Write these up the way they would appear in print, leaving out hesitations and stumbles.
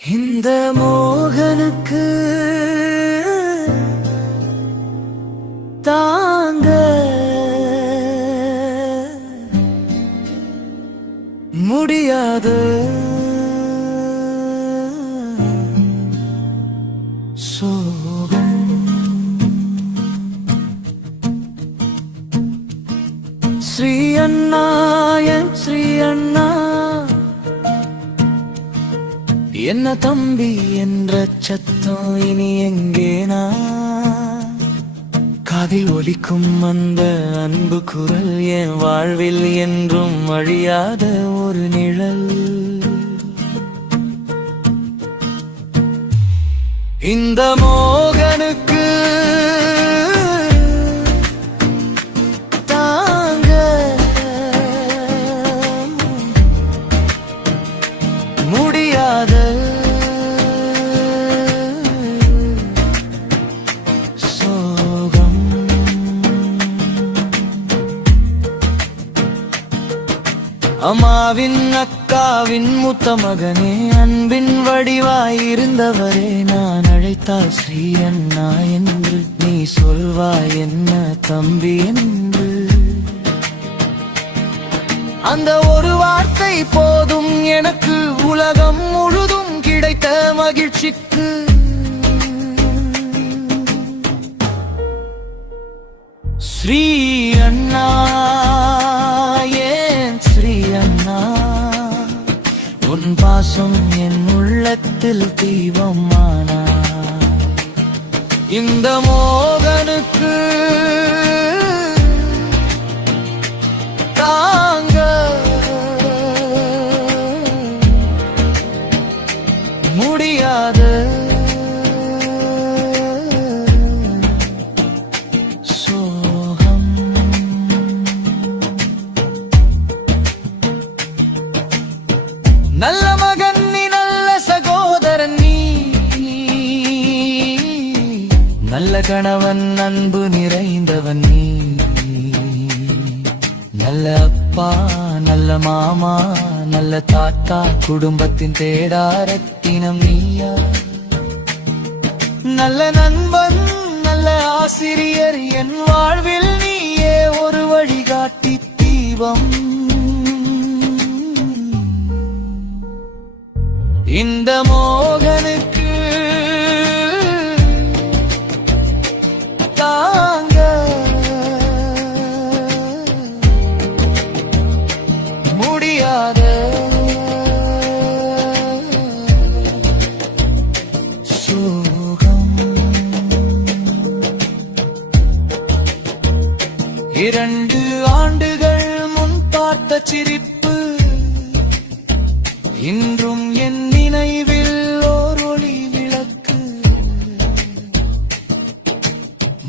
இந்த மோகனுக்கு தாங்க முடியாது சோகம். ஸ்ரீ அண்ணா என் ஸ்ரீ அண்ணா, என்ன தம்பி என்ற சத்தம் இனி எங்கேனா? காதில் ஒலிக்கும் அந்த அன்பு குரல் என் வாழ்வில் என்றும் அழியாத ஒரு நிழல். இந்த மோகனுக்கு தாங்க முடியாத சோகம். அம்மாவின் அக்காவின் மூத்த மகனே, அன்பின் வடிவாயிருந்தவரே, நான் அழைத்தால் ஸ்ரீ அண்ணா என்று நீ சொல்வாய் என்ன தம்பி என்று. அந்த ஒரு வார்த்தை போதும் எனக்கு உலகம் முழுதும் கிடைத்த மகிழ்ச்சிக்கு. ஸ்ரீ அண்ணா ஏன் ஸ்ரீ அண்ணா, உன் பாசம் என் உள்ளத்தில் தீபமானா. இந்த மோகனுக்கு தாங்க முடியாத சோகம். நல்ல மகன் நீ, நல்ல சகோதரன் நீ, நல்ல கணவன் அன்பு நிறைந்தவன் நீ, நல்ல அப்பா நல்ல மாமா நல்ல தாத்தா, குடும்பத்தின் தேடாரத்தினம் நீயா. நல்ல நண்பன் நல்ல ஆசிரியர், என் வாழ்வில் நீயே ஒரு வழிகாட்டி தீபம். இந்த மோகனுக்கு தாங்க முடியாத சோகம். 2 ஆண்டுகள் முன் பார்த்த சிரிப்பு இன்றும் என் நினைவில் ஓர் ஒளி விளக்கு.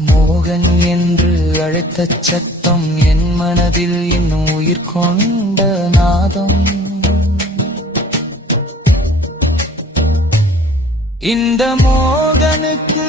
மோகன் என்று அழைத்த சத்தம் என் மனதில் இன்னும் உயிர் கொண்ட நாதம். இந்த மோகனுக்கு